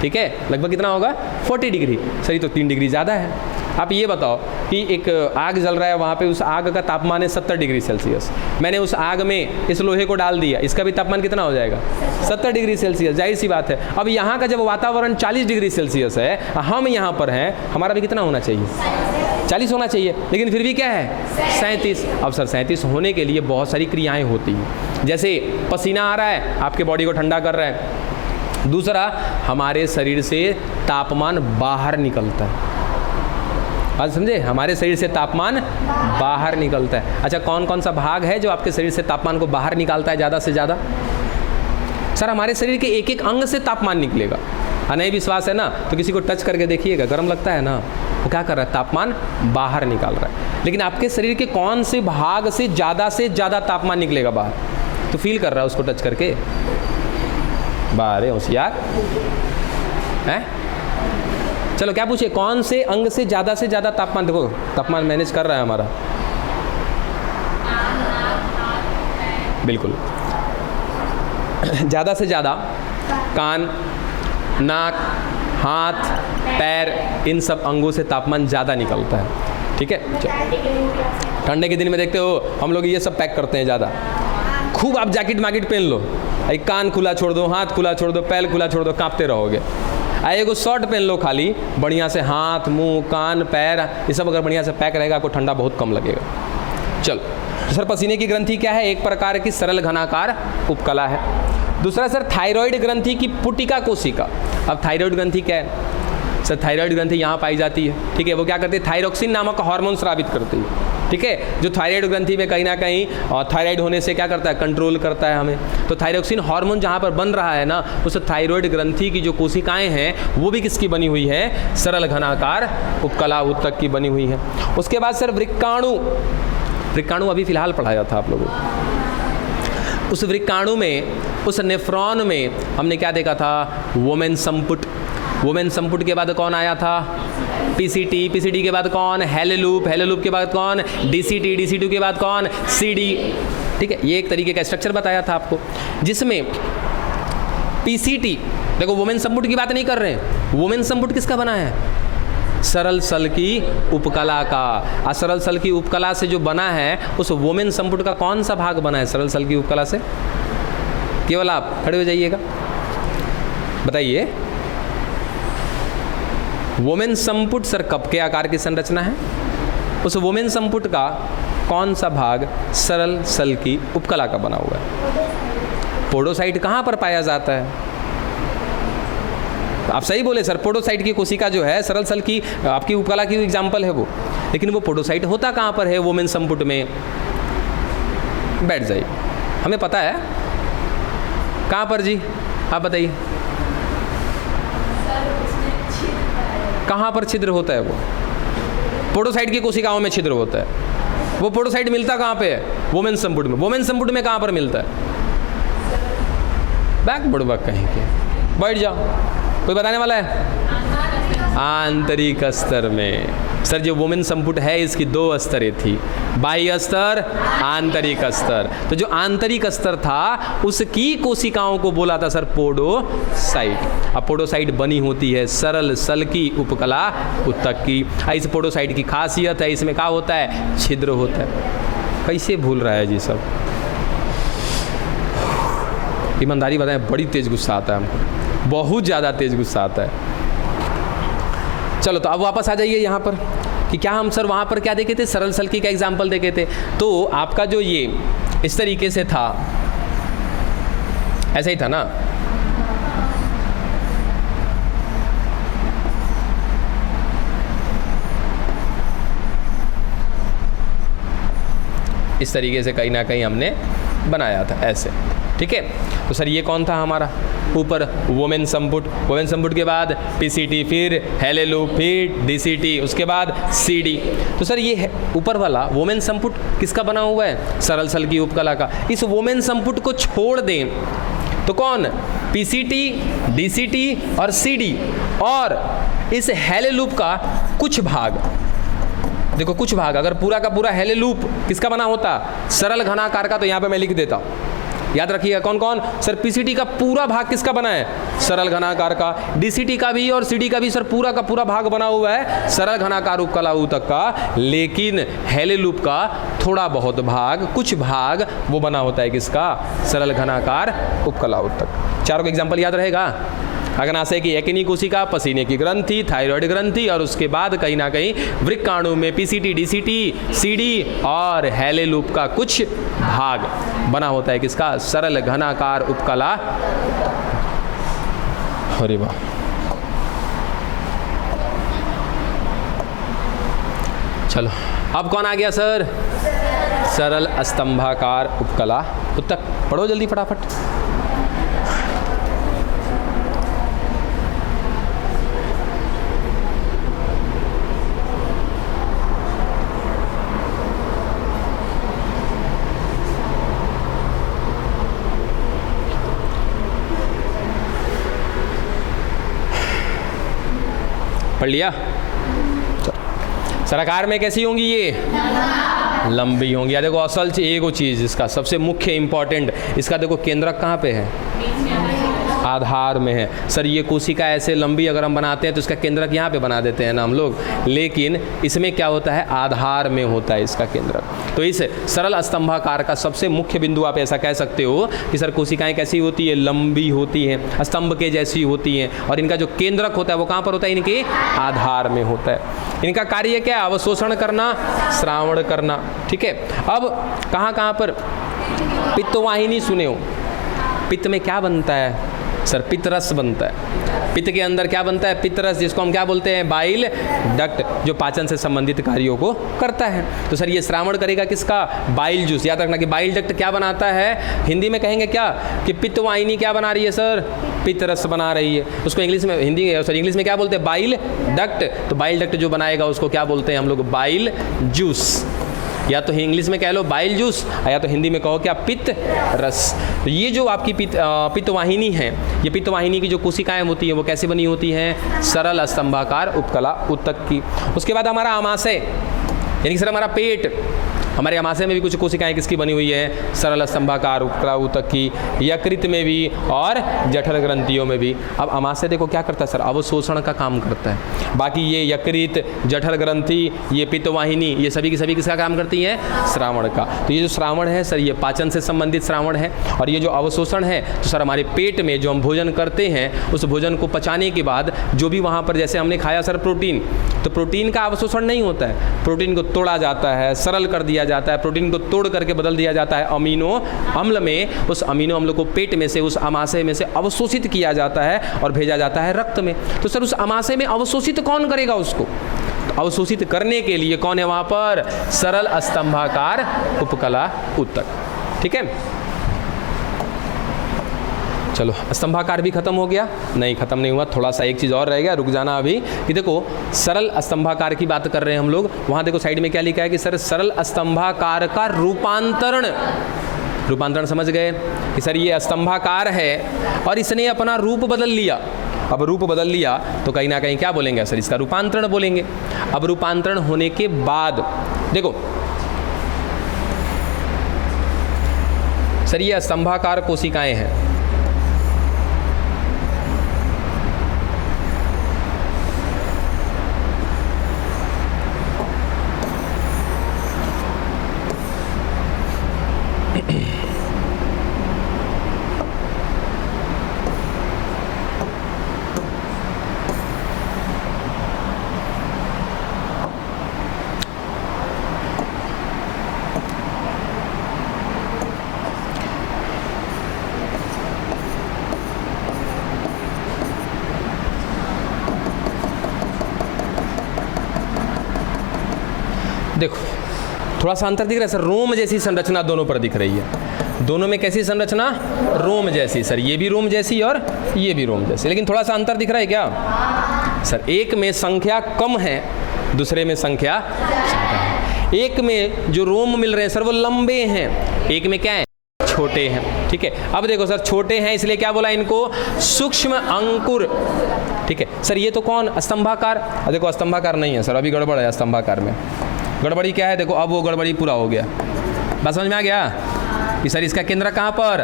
ठीक है, लगभग कितना होगा? 40 डिग्री। सही, तो 3 डिग्री ज़्यादा है। आप ये बताओ कि एक आग जल रहा है, वहाँ पे उस आग का तापमान है 70 डिग्री सेल्सियस। मैंने उस आग में इस लोहे को डाल दिया, इसका भी तापमान कितना हो जाएगा? 70 डिग्री सेल्सियस। जाहिर सी बात है। अब यहाँ का जब वातावरण 40 डिग्री सेल्सियस है, हम यहाँ पर हैं, हमारा भी कितना होना चाहिए? 40 होना चाहिए, लेकिन फिर भी क्या है? 37। अब सर 37 होने के लिए बहुत सारी क्रियाएँ होती हैं। जैसे पसीना आ रहा है, आपके बॉडी को ठंडा कर रहा है। दूसरा, हमारे शरीर से तापमान बाहर निकलता है। बात समझे? हमारे शरीर से तापमान बाहर निकलता है। अच्छा, कौन कौन सा भाग है जो आपके शरीर से तापमान को बाहर निकालता है ज़्यादा से ज़्यादा? सर हमारे शरीर के एक एक अंग से तापमान निकलेगा। नहीं विश्वास है ना तो किसी को टच करके देखिएगा, गर्म लगता है ना, वो क्या कर रहा है? तापमान बाहर निकाल रहा है। लेकिन आपके शरीर के कौन से भाग से ज़्यादा तापमान निकलेगा बाहर? तो फील कर रहा है उसको टच करके? बाहर है होशियार है। चलो क्या पूछे? कौन से अंग से ज़्यादा तापमान? देखो तापमान मैनेज कर रहा है हमारा। बिल्कुल ज़्यादा से ज़्यादा कान, नाक, हाथ, पैर, इन सब अंगों से तापमान ज़्यादा निकलता है। ठीक है, ठंडे के दिन में देखते हो हम लोग ये सब पैक करते हैं ज़्यादा। खूब आप जैकेट माकेट पहन लो, एक कान खुला छोड़ दो, हाथ खुला छोड़ दो, पैर खुला छोड़ दो, कांपते रहोगे। एगो शर्ट पहन लो खाली बढ़िया से, हाथ, मुंह, कान, पैर ये सब अगर बढ़िया से पैक रहेगा आपको ठंडा बहुत कम लगेगा। चलो, तो सर पसीने की ग्रंथि क्या है? एक प्रकार की सरल घनाकार उपकला है। दूसरा सर थायराइड ग्रंथि की पुटिका कोशिका। अब थायराइड ग्रंथि क्या है? सर थायराइड ग्रंथि यहाँ पाई जाती है। ठीक है, वो क्या करती है? थायरोक्सिन नामक हार्मोन स्रावित करती है। ठीक है, जो थायराइड ग्रंथि में कहीं ना कहीं थायराइड होने से क्या करता है? कंट्रोल करता है हमें। तो थायरोक्सिन हार्मोन जहाँ पर बन रहा है ना, उस थायराइड ग्रंथि की जो कोशिकाएं हैं वो भी किसकी बनी हुई है? सरल घनाकार उपकला ऊतक की बनी हुई है। उसके बाद सर वृक्काणु। वृक्काणु अभी फिलहाल पढ़ाया था आप लोगों को। उस वृक्काणु में, उस नेफ्रॉन में हमने क्या देखा था? वोमेन संपुट। वोमेन संपुट के बाद कौन आया था? पीसीटी। पीसीटी के बाद कौन? हेलेलूप। हेलेलूप के बाद कौन? डीसीटी। डीसीटी के बाद कौन? सीडी। ठीक है, ये एक तरीके का स्ट्रक्चर बताया था आपको, जिसमें पीसीटी, देखो वोमेन संपुट की बात नहीं कर रहे हैं। वोमेन संपुट किसका बना है? सरल सल की उपकला का। सरल सल की उपकला से जो बना है उस वोमेन संपुट का कौन सा भाग बना है सरल सल की उपकला से? केवल आप खड़े हो जाइएगा, बताइए। वोमेन संपुट सर कप के आकार की संरचना है। उस वोमेन संपुट का कौन सा भाग सरल सल की उपकला का बना हुआ है? पोडोसाइट कहाँ पर पाया जाता है? आप सही बोले सर, पोडोसाइट की कोशिका जो है सरल सल की आपकी उपकला की एग्जाम्पल है वो, लेकिन वो पोडोसाइट होता कहाँ पर है? वोमेन संपुट में। बैठ जाइए, हमें पता है कहाँ पर जी, आप बताइए कहाँ पर छिद्र होता है वो? पोडोसाइट की कोशिकाओं में छिद्र होता है। वो पोडोसाइट मिलता कहाँ पे है? वोमेन संपुट में। वोमेन संपुट में कहाँ पर मिलता है? बैकवर्ड वर्क कहीं के, बैठ जाओ, कोई बताने वाला है? आंतरिक स्तर में। सर जो वोमेन संपुट है इसकी 2 स्तरें थी, बाह्य स्तर, आंतरिक स्तर। तो जो आंतरिक स्तर था उसकी कोशिकाओं को बोला था सर पोडोसाइट। अब पोडोसाइट बनी होती है सरल सल की उपकला उत्तक की। इस पोडोसाइट की खासियत है इसमें क्या होता है? छिद्र होता है। कैसे भूल रहा है जी सब? ईमानदारी बताएं, बड़ी तेज गुस्सा आता है हमको, बहुत ज़्यादा तेज गुस्सा आता है। चलो तो अब वापस आ जाइए यहाँ पर कि क्या हम सर वहाँ पर क्या देखे थे? सरल सल्की का एग्जाम्पल देखे थे। तो आपका जो ये इस तरीके से था, ऐसा ही था ना? इस तरीके से कहीं ना कहीं हमने बनाया था ऐसे, ठीक है। तो सर ये कौन था हमारा? ऊपर वोमेन संपुट, वोमेन संपुट के बाद पीसीटी, फिर हेलेलूप, फिर डीसीटी, उसके बाद सीडी। तो सर ये ऊपर वाला वोमेन संपुट किसका बना हुआ है? सरल सल की उपकला का। इस वोमेन संपुट को छोड़ दें तो कौन? पीसीटी, डीसीटी और सीडी, और इस हेलेलूप का कुछ भाग, देखो कुछ भाग, अगर पूरा का पूरा हेलेलूप किसका बना होता? सरल घनाकार का। तो यहाँ पे मैं लिख देता, याद रखिएगा कौन कौन? सर पीसीटी का पूरा भाग किसका बना है? सरल घनाकार का। डीसीटी का भी और सीडी का भी सर पूरा का पूरा भाग बना हुआ है सरल घनाकार उपकला ऊतक का। लेकिन हेलेलूप का थोड़ा बहुत भाग, कुछ भाग वो बना होता है किसका? सरल घनाकार उपकला ऊतक। चारों का एग्जाम्पल याद रहेगा? अग्नाशय की एकनी कोशिका, पसीने की ग्रंथि, थायराइड ग्रंथि, और उसके बाद कहीं ना कहीं वृक्काणु में पीसीटी, डीसीटी, सीडी और हेलेलूप का कुछ भाग बना होता है किसका? सरल घनाकार उपकला। अरे वाह, चलो अब कौन आ गया सर? सरल स्तंभाकार उपकला उत्तक। पढ़ो जल्दी फटाफट। पढ़ लिया? सर आकार में कैसी होंगी ये? लंबी होंगी। या देखो असल एगो चीज़ इसका सबसे मुख्य इंपॉर्टेंट, इसका देखो केंद्रक कहाँ पे है? आधार में है। सर ये कोशिका ऐसे लंबी अगर हम बनाते हैं तो इसका केंद्रक यहाँ पे बना देते हैं ना हम लोग, लेकिन इसमें क्या होता है? आधार में होता है इसका केंद्रक। तो इस सरल स्तंभाकार का सबसे मुख्य बिंदु आप ऐसा कह सकते हो कि सर कोशिकाएं कैसी होती है? लंबी होती हैं, स्तंभ के जैसी होती हैं, और इनका जो केंद्रक होता है वो कहाँ पर होता है? इनके आधार में होता है। इनका कार्य क्या है? अवशोषण करना, श्रावण करना, ठीक है। अब कहाँ कहाँ पर पित्तवाहिनी सुने हो? पित्त में क्या बनता है सर? पित्तरस बनता है। पित्त के अंदर क्या बनता है? पित्तरस, जिसको हम क्या बोलते हैं? बाइल डक्ट, जो पाचन से संबंधित कार्यों को करता है। तो सर ये श्रावण करेगा किसका? Bile juice. याद रखना कि बाइल डक्ट क्या बनाता है? हिंदी में कहेंगे क्या? कि पित्तवाहिनी क्या बना रही है सर? पित्तरस बना रही है। उसको इंग्लिश में इंग्लिश में क्या बोलते हैं? Bile duct. तो बाइल डक्ट जो बनाएगा उसको क्या बोलते हैं हम लोग? Bile juice. या तो इंग्लिश में कह लो बाइल जूस, या तो हिंदी में कहो क्या? पित्त रस। तो ये जो आपकी पित्तवाहिनी है, ये पित्तवाहिनी की जो कोशिकाएं होती हैं वो कैसे बनी होती हैं? सरल स्तंभाकार उपकला ऊतक की। उसके बाद हमारा आमाशय, यानी कि सर हमारा पेट, हमारे आमाशय में भी कुछ कोशिकाएं किसकी बनी हुई है? सरल स्तंभाकार उपकला ऊतक की। यकृत में भी और जठर ग्रंथियों में भी। अब आमाशय देखो क्या करता है सर? अवशोषण का काम करता है। बाकी ये यकृत, जठर ग्रंथि, ये पित्तवाहिनी, ये सभी की सभी किसका काम करती हैं? श्रावण का। तो ये जो श्रावण है सर ये पाचन से संबंधित श्रावण है, और ये जो अवशोषण है तो सर हमारे पेट में जो हम भोजन करते हैं उस भोजन को पचाने के बाद जो भी वहाँ पर, जैसे हमने खाया सर प्रोटीन, तो प्रोटीन का अवशोषण नहीं होता है, प्रोटीन को तोड़ा जाता है, सरल कर दिया जाता है, प्रोटीन को तोड़ करके बदल दिया जाता है अमीनो अम्ल में। उस अमीनो अम्ल को पेट में से, उस आमाशय में से अवशोषित किया जाता है और भेजा जाता है रक्त में। तो सर उस आमाशय में अवशोषित कौन करेगा उसको? तो अवशोषित करने के लिए कौन है वहाँ पर? सरल स्तंभाकार उपकला ऊतक, ठीक है। चलो, स्तंभाकार भी खत्म हो गया? नहीं, खत्म नहीं हुआ, थोड़ा सा एक चीज़ और रह गया, रुक जाना अभी। कि देखो सरल स्तंभाकार की बात कर रहे हैं हम लोग, वहाँ देखो साइड में क्या लिखा है कि सर सरल स्तंभाकार का रूपांतरण। रूपांतरण समझ गए कि सर ये स्तंभाकार है और इसने अपना रूप बदल लिया। अब रूप बदल लिया तो कहीं ना कहीं क्या बोलेंगे सर, इसका रूपांतरण बोलेंगे। अब रूपांतरण होने के बाद देखो सर ये स्तंभाकार कोशिकाएं हैं। देखो थोड़ा सा अंतर दिख रहा है सर, रोम जैसी संरचना दोनों पर दिख रही है। दोनों में कैसी संरचना? रोम जैसी सर, ये भी रोम जैसी और ये भी रोम जैसी, लेकिन थोड़ा सा अंतर दिख रहा है क्या सर? एक में संख्या कम है, दूसरे में संख्या ज़्यादा है। एक में जो रोम मिल रहे हैं सर वो लंबे हैं, एक में क्या है? छोटे हैं। ठीक है, अब देखो सर छोटे हैं इसलिए क्या बोला इनको? सूक्ष्म अंकुर। ठीक है सर, ये तो कौन? स्तंभाकार। देखो स्तंभाकार नहीं है सर, अभी गड़बड़ है स्तंभाकार में। गड़बड़ी क्या है? देखो अब वो गड़बड़ी पूरा हो गया। बात समझ में आ गया कि सर इसका केंद्र कहाँ पर?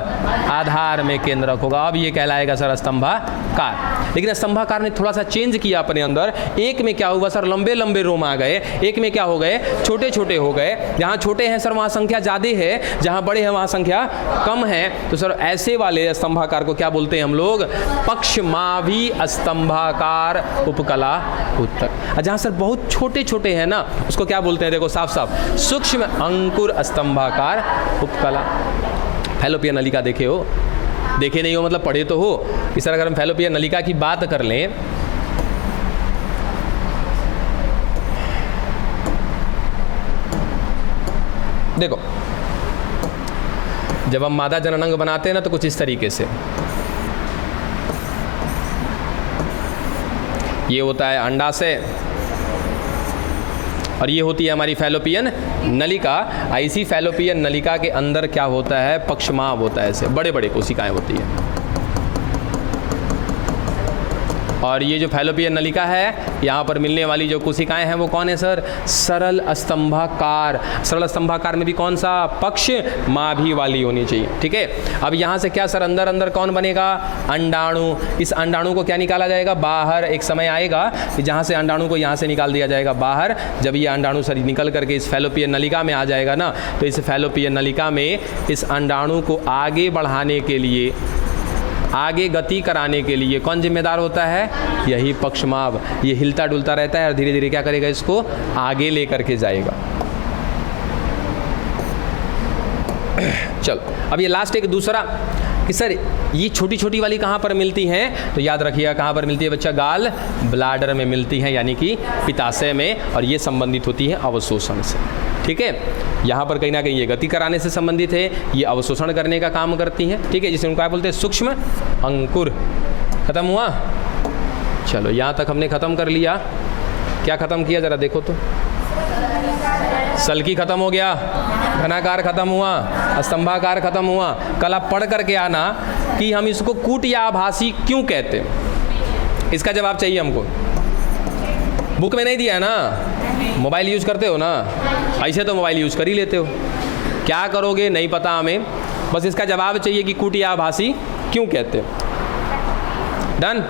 आधार में केंद्रक होगा। अब ये कहलाएगा सर स्तंभाकार। लेकिन स्तंभाकार ने थोड़ा सा चेंज किया अपने अंदर। एक में क्या हुआ सर? लंबे लंबे रोम आ गए, एक में क्या हो गए? छोटे छोटे हो गए। जहाँ छोटे हैं सर वहाँ संख्या ज़्यादा है, जहाँ बड़े हैं वहाँ संख्या कम है। तो सर ऐसे वाले स्तंभाकार को क्या बोलते हैं हम लोग? पक्षमाभी स्तंभाकार उपकला उत्तक। जहाँ सर बहुत छोटे छोटे हैं ना उसको क्या बोलते हैं? देखो साफ साफ, सूक्ष्म अंकुर स्तंभाकार उपकला। फैलोपियन नलिका देखे हो? देखे नहीं हो मतलब पढ़े तो हो। इस तरह अगर हम फैलोपियन नलिका की बात कर लें, देखो जब हम मादा जननांग बनाते हैं ना तो कुछ इस तरीके से ये होता है अंडाशय और ये होती है हमारी फैलोपियन नलिका। ऐसी फैलोपियन नलिका के अंदर क्या होता है? पक्षमाभ होता है, ऐसे बड़े बड़े कोशिकाएं होती हैं। और ये जो फैलोपियन नलिका है यहाँ पर मिलने वाली जो कोशिकाएं हैं वो कौन है सर? सरल स्तंभाकार। सरल स्तंभाकार में भी कौन सा? पक्षमाभी वाली होनी चाहिए। ठीक है, अब यहाँ से क्या सर अंदर अंदर कौन बनेगा? अंडाणु। इस अंडाणु को क्या निकाला जाएगा? बाहर। एक समय आएगा कि जहाँ से अंडाणु को यहाँ से निकाल दिया जाएगा बाहर। जब ये अंडाणु सर निकल करके इस फैलोपियन नलिका में आ जाएगा ना, तो इस फैलोपियन नलिका में इस अंडाणु को आगे बढ़ाने के लिए, आगे गति कराने के लिए कौन जिम्मेदार होता है? यही पक्षमाभ। ये हिलता डुलता रहता है और धीरे धीरे क्या करेगा? इसको आगे लेकर के जाएगा। चलो अब ये लास्ट एक दूसरा कि सर ये छोटी छोटी वाली कहाँ पर मिलती हैं? तो याद रखिएगा कहाँ पर मिलती है बच्चा? गाल ब्लाडर में मिलती हैं, यानी कि पित्ताशय में, और ये संबंधित होती है अवशोषण से। ठीक है, यहाँ पर कहीं ना कहीं ये गति कराने से संबंधित है, ये अवशोषण करने का काम करती हैं। ठीक है, जिसे उनको क्या बोलते हैं? सूक्ष्म अंकुर। खत्म हुआ? चलो यहाँ तक हमने खत्म कर लिया। क्या खत्म किया जरा देखो तो? सल्की खत्म हो गया, घनाकार खत्म हुआ, स्तंभाकार खत्म हुआ। कल आप पढ़ करके आना कि हम इसको कूट या आभासी क्यों कहते हैं, इसका जवाब चाहिए हमको। बुक में नहीं दिया है ना? मोबाइल यूज़ करते हो ना? ऐसे तो मोबाइल यूज़ कर ही लेते हो, क्या करोगे नहीं पता हमें, बस इसका जवाब चाहिए कि कूट या आभासी क्यों कहते हैं। डन?